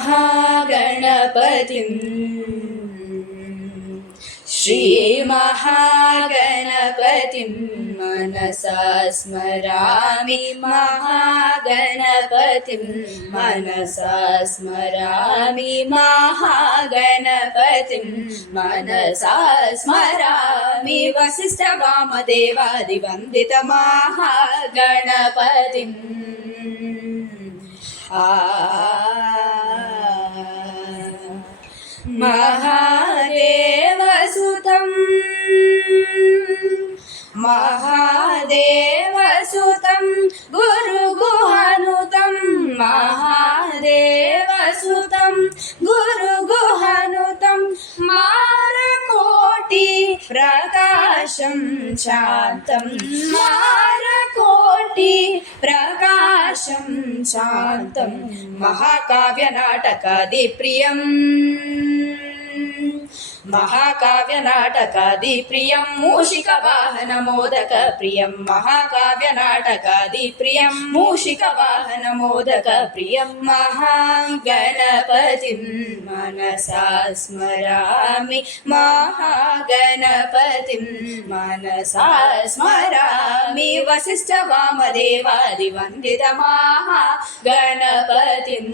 महागणपतिं श्रीमहागणपतिं मनसा स्मरामि महागणपतिं मनसा स्मरामि महागणपतिं मनसा स्मरामि वसिष्ठवामदेवादिवन्दित महागणपतिम् महादेवसुतं गुरुगुहानुतं महादेवसुतं गुरुगुहानुतं मारकोटि प्रकाशं शान्तं मारकोटि प्रकाशं शान्तं महाकाव्यनाटकादिप्रियम् महाकाव्यनाटकादिप्रियं मूषिकवाहनमोदकप्रियं महाकाव्यनाटकादिप्रियं मूषिकवाहनमोदकप्रियं महागणपतिं मनसा स्मरामि महागणपतिं मनसा स्मरामि वसिष्ठवामदेवादिवन्दित महागणपतिम्